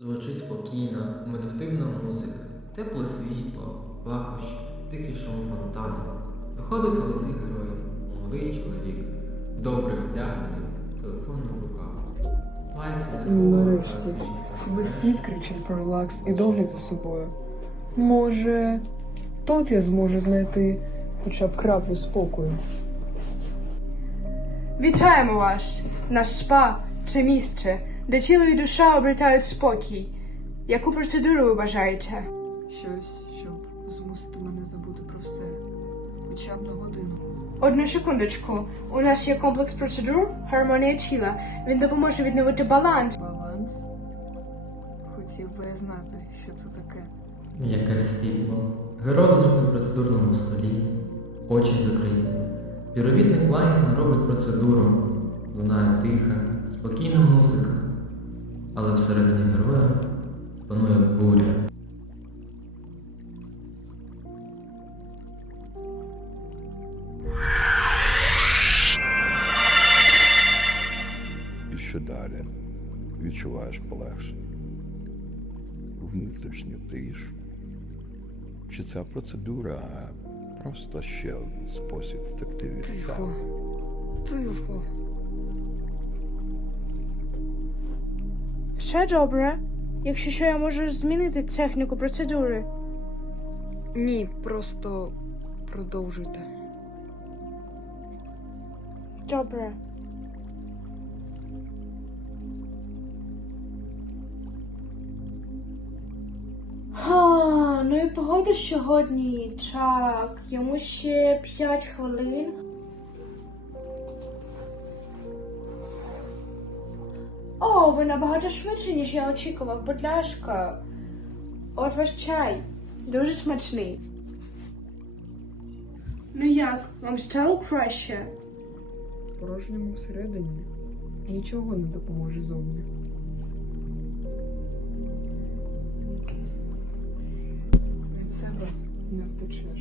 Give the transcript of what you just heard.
Звучить спокійна, медитивна музика, тепле світло, пахощі, тихий шум фонтану. Виходить головний герой, молодий чоловік, добре одягнений, з телефоном в руках. Пальці нарешті. Весь світ кричить про релакс і догляд за собою. Може, тут я зможу знайти хоча б краплю спокою. Вітаємо вас! Наш спа це місце, де тіло і душа обретають спокій. Яку процедуру ви бажаєте? Щось, щоб змусити мене забути про все. Хоча б на годину. Одну секундочку. У нас є комплекс процедур гармонія тіла. Він допоможе відновити баланс. Баланс? Хотів би я знати, що це таке. М'яке світло. Герой лежить на процедурному столі, очі закриті. Співробітник лагідно робить процедуру, лунає тиха, спокійна музика, але всередині героя панує буря. І що далі? Відчуваєш полегшення, внутрішню тишу. Чи ця процедура просто ще один спосіб втекти від Тихо. себе? Тихо. Все добре. Якщо що, я можу змінити техніку процедури. Ні, просто продовжуйте. Добре. Ха, ну і погода сьогодні. Так, йому ще 5 хвилин. О, ви набагато швидше, ніж я очікував. Будь ласка. От ваш чай. Дуже смачний. Ну як, вам стало краще? Порожньому всередині нічого не допоможе зовні. Від себе не втечеш.